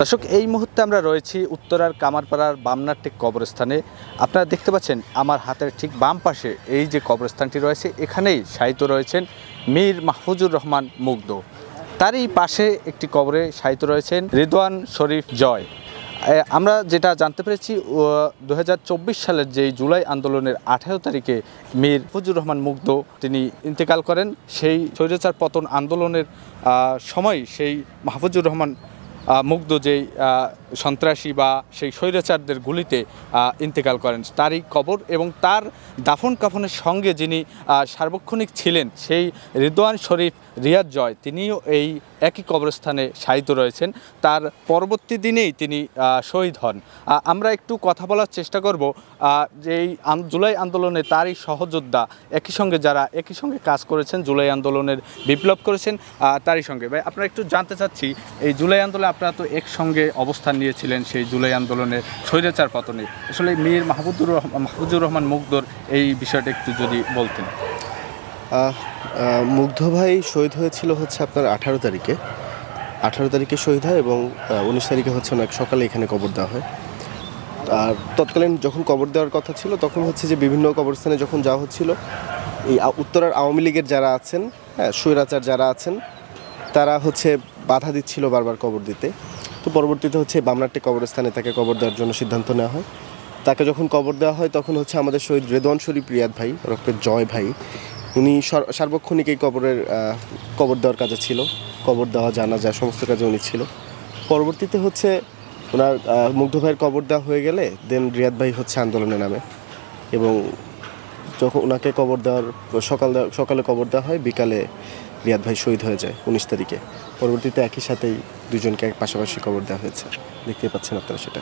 দর্শক, এই মুহূর্তে আমরা রয়েছি উত্তরার কামারপাড়ার বামনাট্টিক কবরস্থানে। আপনারা দেখতে পাচ্ছেন আমার হাতের ঠিক বাম পাশে এই যে কবরস্থানটি রয়েছে, এখানেই শায়িত রয়েছেন মীর মাহফুজুর রহমান মুগ্ধ। তারই পাশে একটি কবরে শায়িত রয়েছেন রিদওয়ান শরীফ জয়। আমরা যেটা জানতে পেরেছি 2024 সালের যেই জুলাই আন্দোলনের 18 তারিখে মীর মাহফুজুর রহমান মুগ্ধ তিনি ইন্তেকাল করেন। সেই স্বৈরাচার পতন আন্দোলনের সময় সেই মাহফুজুর রহমান মুগ্ধ যেই সন্ত্রাসী বা সেই স্বৈরাচারদের গুলিতে ইন্তেকাল করেন, তারই কবর এবং তার দাফন কাফনের সঙ্গে যিনি সার্বক্ষণিক ছিলেন সেই রিদওয়ান শরীফ রিয়াদ জয়, তিনিও এই একই কবরস্থানে শায়িত রয়েছেন। তার পরবর্তী দিনেই তিনি শহীদ হন। আমরা একটু কথা বলার চেষ্টা করব যে এই জুলাই আন্দোলনে তারই সহযোদ্ধা, একই সঙ্গে কাজ করেছেন, জুলাই আন্দোলনের বিপ্লব করেছেন, তারই সঙ্গে। ভাই, আপনারা একটু জানতে চাচ্ছি, এই জুলাই আন্দোলনে আপনারা তো একসঙ্গে অবস্থান নিয়েছিলেন সেই জুলাই আন্দোলনে স্বৈরাচার পতনে, আসলে মীর মাহফুজুর রহমান মুগ্ধর এই বিষয়টা একটু যদি বলতেন। মুগ্ধ ভাই শহীদ হয়েছিল হচ্ছে আপনার 18 তারিখে শহীদ হয় এবং 19 তারিখে হচ্ছে অনেক সকালে এখানে কবর দেওয়া হয়। আর তৎকালীন যখন কবর দেওয়ার কথা ছিল তখন হচ্ছে যে বিভিন্ন কবরস্থানে যখন যাওয়া হচ্ছিল, এই উত্তরার আওয়ামী লীগের যারা আছেন, হ্যাঁ, স্বৈরাচার যারা আছেন, তারা হচ্ছে বাধা দিচ্ছিল বারবার কবর দিতে। তো পরবর্তীতে হচ্ছে বামনাট্টিক কবরস্থানে তাকে কবর দেওয়ার জন্য সিদ্ধান্ত নেওয়া হয়। তাকে যখন কবর দেওয়া হয় তখন হচ্ছে আমাদের শহীদ রিদওয়ান শরীফ রিয়াদ ভাই ওরফে জয় ভাই, উনি সার্বক্ষণিক এই কবর দেওয়ার কাজে ছিল, কবর দেওয়া, জানাজা সমস্ত কাজে উনি ছিল। পরবর্তীতে হচ্ছে ওনার মুগ্ধ ভাইয়ের কবর দেওয়া হয়ে গেলে দেন রিয়াদ ভাই হচ্ছে আন্দোলনে নামে এবং যখন ওনাকে কবর দেওয়ার সকালে কবর দেওয়া হয়, বিকালে রিয়াদ ভাই শহীদ হয়ে যায় 19 তারিখে। পরবর্তীতে একই সাথেই দুজনকে পাশাপাশি কবর দেওয়া হয়েছে, দেখতে পাচ্ছেন আপনারা সেটা।